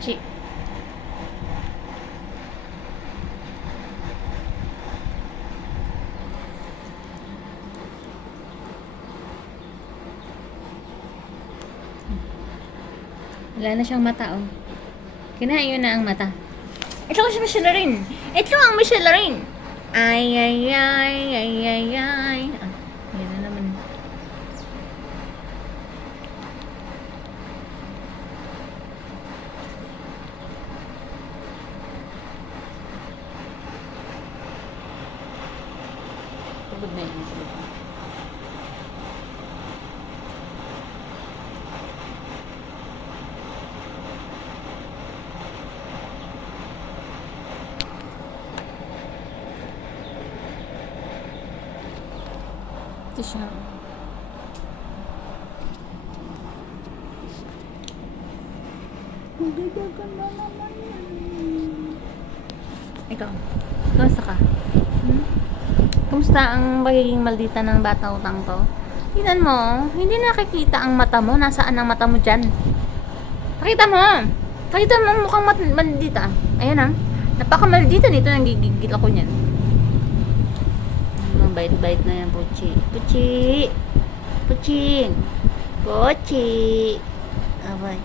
Puchi. Wala na siyang mata, oh. Kinain yun na ang mata. Ito kasi masya rin. Ito ang masya rin. Ay, ay, ay, ay, ay, ay. Ah, yan na naman. Tugod na yun. Ito siya. Magagaganda naman yan. Ikaw. Kamusta ka? Kumusta ang magiging maldita ng bata utang to? Tingnan mo. Hindi nakikita ang mata mo. Nasaan ang mata mo dyan? Pakita mo. Pakita mo mukhang maldita. Ayan ah. Napaka-maldita nito. Nanggigigil ako niyan. Bait-bait na yan, Puchi. Puchi! Puchi! Puchi! Abay.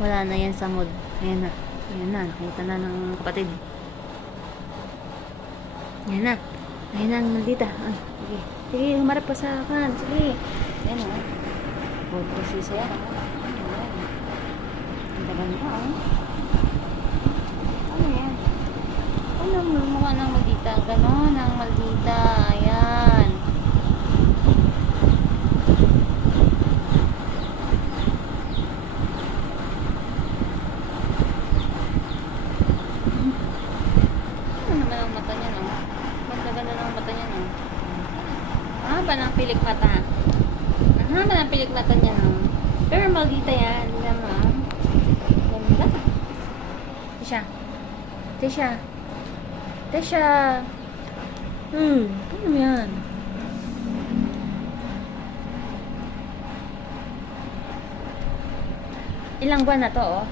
Wala na yan sa mood. Ayan na. Ayan na. Nakita na ng kapatid. Ayan na. Ayan na ang maldita. Ay, sige. Sige, humarap pa sa akin. Sige. Ayan na. Huwag ko sisaya. Ayan. Ang tagal na, oh. Ano yan? Ano mukha ng maldita? Ganon ang maldita. Ayan. Ano naman ang mata niya, no? Ganda-ganda ng mata niya, no? Ang haba ng pilik mata. Ang haba ng pilik mata niya, no? Pero maldita yan. Tingnan mo, ah. Ganda. Tisha. Tisha. Tisha. Ano yan? Ilang buwan na to, oh?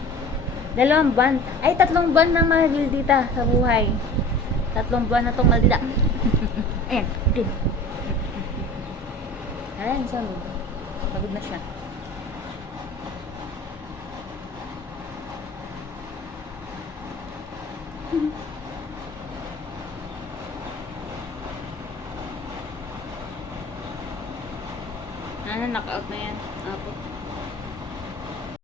2 buwan. Ay, 3 buwan na maldita sa buhay. 3 buwan na tong maldita. Ayan. Ayan, son. Pagod na siya. Knockout na yan. Apo.